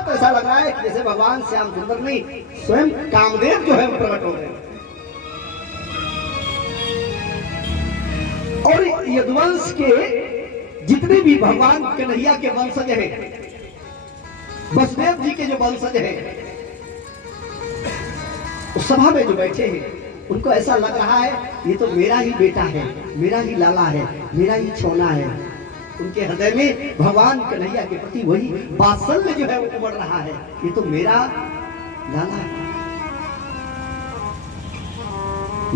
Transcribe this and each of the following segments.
तो ऐसा लग रहा है कि जैसे भगवान श्याम सुंदर नहीं, स्वयं कामदेव जो है वो प्रकट हो गए। और यदुवंश के जितने भी भगवान कन्हैया के वंशज हैं, वसुदेव जी के जो वंशज हैं, उस सभा में जो बैठे हैं, उनको ऐसा लग रहा है ये तो मेरा ही बेटा है, मेरा ही लाला है, मेरा ही छोना है। उनके हृदय में भगवान कन्हैया के प्रति वही वात्सल्य जो है वो उमड़ रहा है, ये तो मेरा लाला है।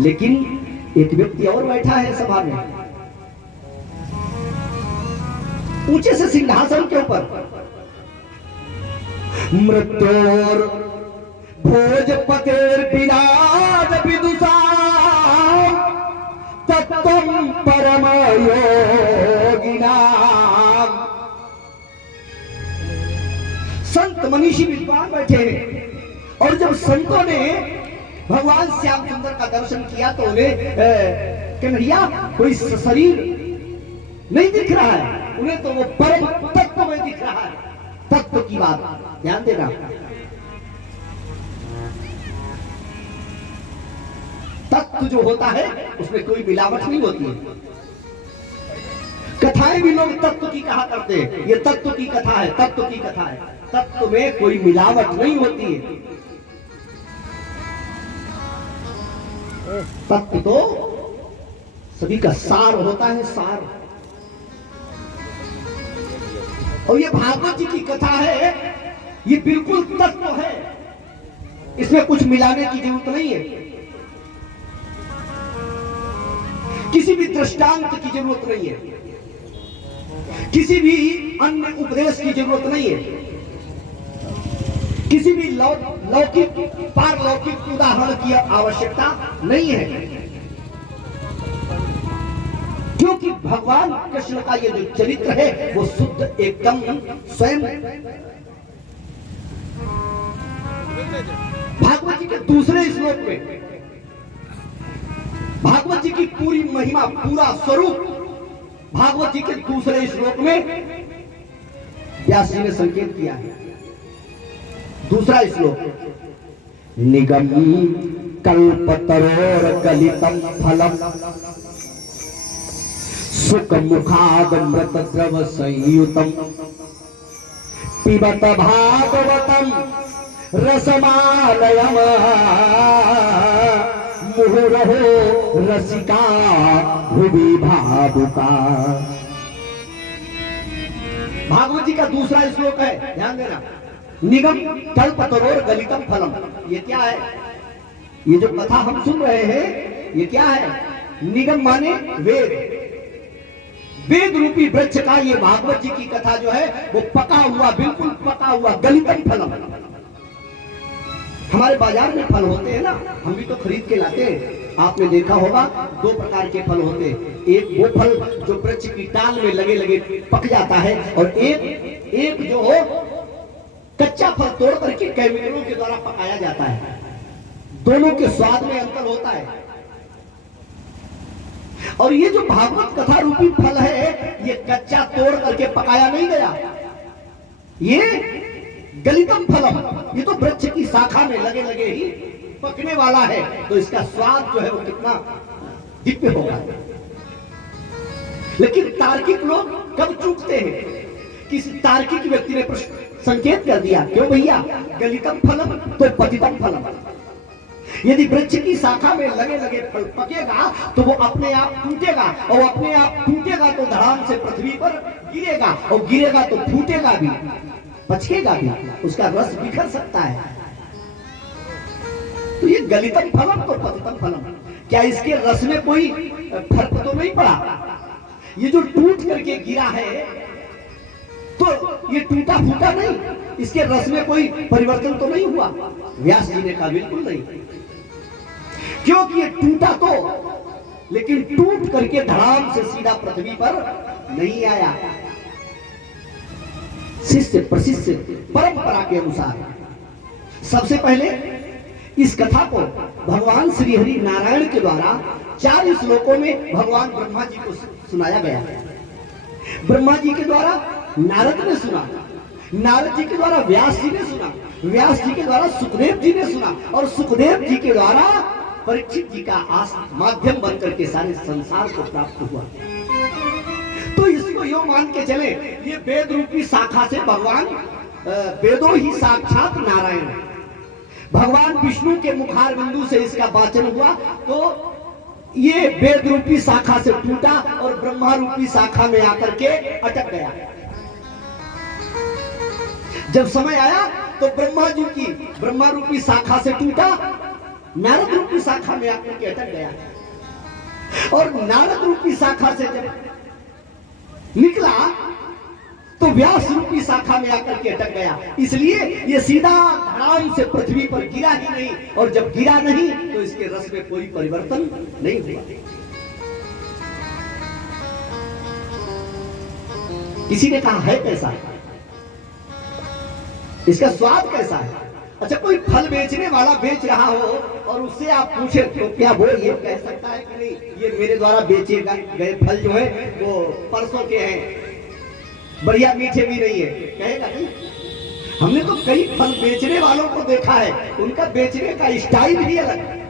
लेकिन एक व्यक्ति और बैठा है सभा में, ऊंचे से सिंहासन के ऊपर, मृत्योर भोजपतेर विराज विदुषा तत्त्वं परम योगिना। संत मनीषी विद्वान बैठे हैं, और जब संतों ने भगवान श्याम सुंदर का दर्शन किया तो उन्हें कन्हैया कोई शरीर नहीं दिख रहा है, उन्हें तो वो परम तत्व में दिख रहा है। तत्व की बात ध्यान देना, तत्व जो होता है उसमें कोई मिलावट नहीं होती है। कथाएं भी लोग तत्व की कहा करते हैं, ये तत्व की कथा है, तत्व की कथा है। तत्व में कोई मिलावट नहीं होती है। तत्व तो सभी का सार होता है, सार। और ये भागवत जी की कथा है, ये बिल्कुल तत्व है, इसमें कुछ मिलाने की जरूरत नहीं है, किसी भी दृष्टांत की जरूरत नहीं है, किसी भी अन्य उपदेश की जरूरत नहीं है, किसी भी लौकिक पारलौकिक उदाहरण की आवश्यकता नहीं है, क्योंकि भगवान कृष्ण का ये जो चरित्र है वो शुद्ध एकदम स्वयं। भागवत जी के दूसरे श्लोक में भागवत जी की पूरी महिमा, पूरा स्वरूप भागवत जी के दूसरे श्लोक में व्यास जी ने संकेत किया है। दूसरा श्लोक, निगम कल्पतरोर गलितम फलम सुख मुखाद मृत द्रव संयुतम पिबत भागवतम रसमालयम मुहुरहो रसिका भुवि भावुका। भागवत जी का दूसरा श्लोक है, ध्यान देना। निगम कल्पतरोर गलितम फलम, ये क्या है? ये जो कथा हम सुन रहे हैं ये क्या है? निगम माने वेद, वेद रूपी वृक्ष का ये भागवत जी की कथा जो है वो पका हुआ, बिल्कुल पका हुआ गलितम फलम। हमारे बाजार में फल होते हैं ना, हम भी तो खरीद के लाते हैं। आपने देखा होगा दो प्रकार के फल होते हैं, एक वो फल जो वृक्ष की टाल में लगे लगे पक जाता है, और एक जो हो कच्चा फल तोड़ करके केमिकलों के द्वारा पकाया जाता है। दोनों के स्वाद में अंतर होता है। और ये जो भागवत कथा रूपी फल है ये कच्चा तोड़ करके पकाया नहीं गया, ये गलितम फलम, ये तो वृक्ष की शाखा में लगे लगे ही पकने वाला है। तो इसका स्वाद जो है वो कितना दिव्य होगा। लेकिन तार्किक लोग कब चूकते हैं? किसी तार्किक व्यक्ति ने संकेत कर दिया, क्यों भैया गलितम फलम तो पतितम फलम। यदि वृक्ष की शाखा में लगे लगे फल पकेगा तो वो अपने आप टूटेगा, और अपने आप टूटेगा तो धड़ाम से पृथ्वी पर गिरेगा, और गिरेगा तो फूटेगा भी, बचकेगा भी, उसका रस बिखर सकता है। तो ये गलितम फलम तो पतितम फलम, क्या इसके रस में कोई फर्क तो नहीं पड़ा? ये जो टूट करके गिरा है तो ये टूटा फूटा नहीं, इसके रस में कोई परिवर्तन तो नहीं हुआ? व्यास जी ने कहा बिल्कुल नहीं, क्योंकि ये टूटा तो, लेकिन टूट करके धड़ाम से सीधा पृथ्वी पर नहीं आया। शिष्य प्रशिष्य परंपरा के अनुसार सबसे पहले इस कथा को भगवान श्री हरि नारायण के द्वारा 4 श्लोकों में भगवान ब्रह्मा जी को सुनाया गया। ब्रह्मा जी के द्वारा नारद ने सुना, नारद जी के द्वारा व्यास जी ने सुना, व्यास जी के द्वारा सुखदेव जी ने सुना, और सुखदेव जी के द्वारा परीक्षित जी का माध्यम बनकर के सारे संसार को प्राप्त हुआ। तो इसको यो मान के चले, ये वेद रूपी शाखा से भगवान वेदों ही साक्षात नारायण, भगवान विष्णु के मुखार बिंदु से इसका वाचन हुआ, तो ये वेद रूपी शाखा से टूटा और ब्रह्मा रूपी शाखा में आकर के अटक गया। जब समय आया तो ब्रह्मा जी की ब्रह्मा रूपी शाखा से टूटा, नारद रूपी शाखा में आकर के अटक गया, और नारद रूपी शाखा से जब निकला तो व्यास रूपी शाखा में आकर के अटक गया। इसलिए ये सीधा धड़ाम से पृथ्वी पर गिरा ही नहीं, और जब गिरा नहीं तो इसके रस में कोई परिवर्तन नहीं हुआ। किसी ने कहा है कैसा, इसका स्वाद कैसा है? अच्छा, कोई फल बेचने वाला बेच रहा हो और उससे आप पूछे तो क्या वो ये कह सकता है कि नहीं ये मेरे द्वारा बेचे गए फल जो है वो परसों के हैं, बढ़िया मीठे भी नहीं है, कहेगा नहीं? हमने तो कई फल बेचने वालों को देखा है, उनका बेचने का स्टाइल ही अलग है।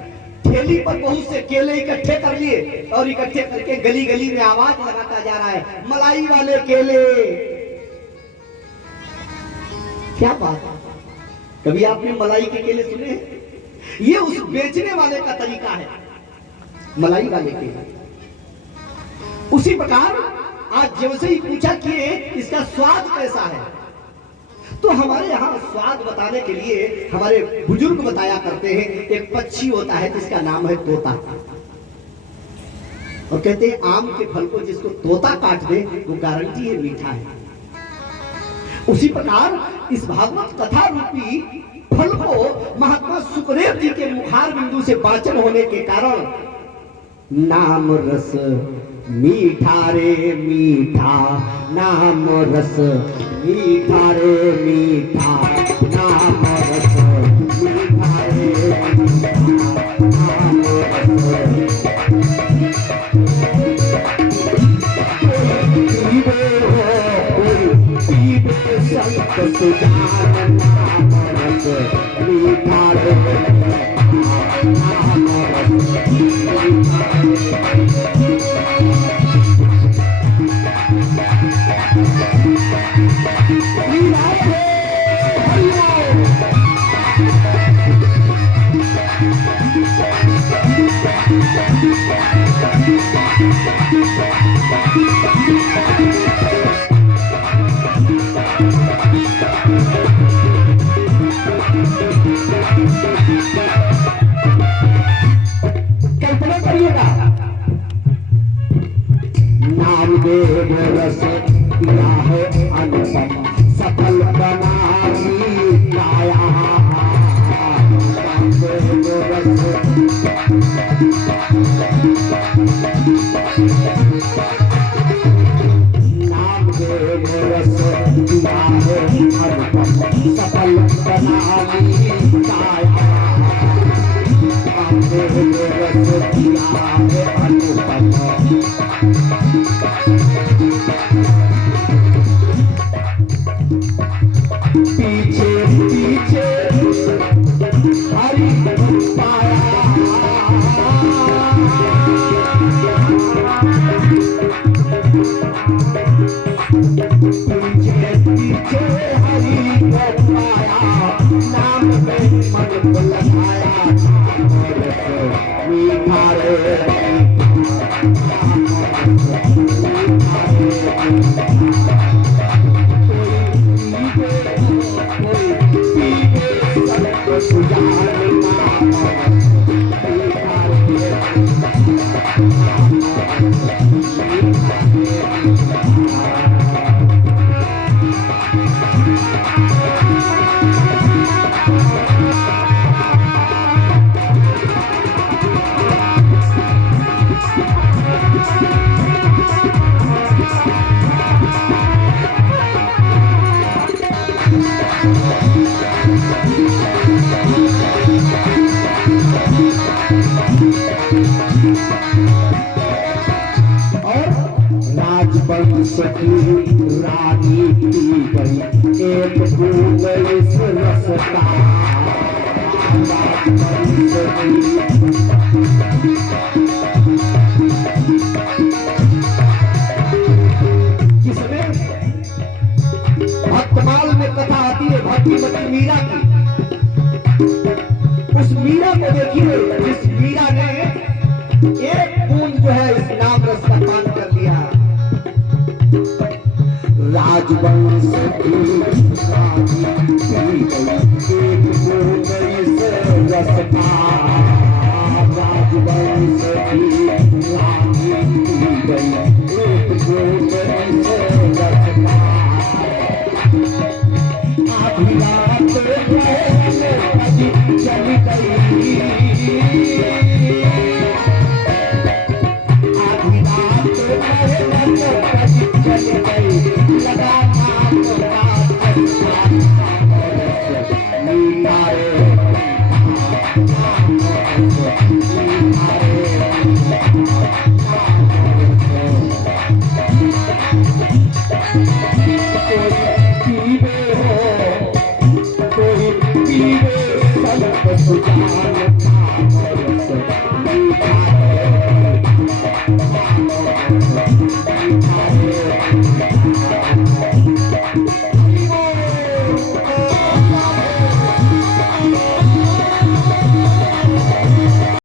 ठेली पर बहुत से केले इकट्ठे कर लिए और इकट्ठे करके गली गली में आवाज लगाता जा रहा है, मलाई वाले केले। क्या बात है, कभी आपने मलाई के केले सुने? ये उस बेचने वाले का तरीका है, मलाई वाले केले। उसी प्रकार आज जब से ही पूछा कि इसका स्वाद कैसा है, तो हमारे यहाँ स्वाद बताने के लिए हमारे बुजुर्ग बताया करते हैं, एक पक्षी होता है जिसका नाम है तोता, और कहते हैं आम के फल को जिसको तोता काट दे वो गारंटी है मीठा है। उसी प्रकार इस भागवत कथा रूपी फल को महात्मा सुखदेव जी के मुखार बिंदु से वाचन होने के कारण नाम रस मीठा रे मीठा, नाम रस मीठा रे मीठा, नाम रस मीठा रे रस दिया है अनुपम, सफल बनाई काया। नाम देव रस दिया है अनुपम, सफल बनाई काया। नाम देव रस दिया है अनुपम, पीछे पीछे हरि पाया। पीछे पीछे हरि पाया, नाम में मन लगाया। मीठा रे राजवंश की रानी थी गई एक बूंद इस रस का किसमें भक्तमाल में कथा आती है भक्तिमती मीरा की। उस मीरा को देखिए जिस मीरा ने एक बूंद जो है इस नाम रस का पान कर लिया। राजवंश की एक बूंद इस रस का राजवंश की रानी पी गई एक बूंद इस रस का आधी रात चल गई आधी रात चल गई लगा कोई पीवे संत सुजान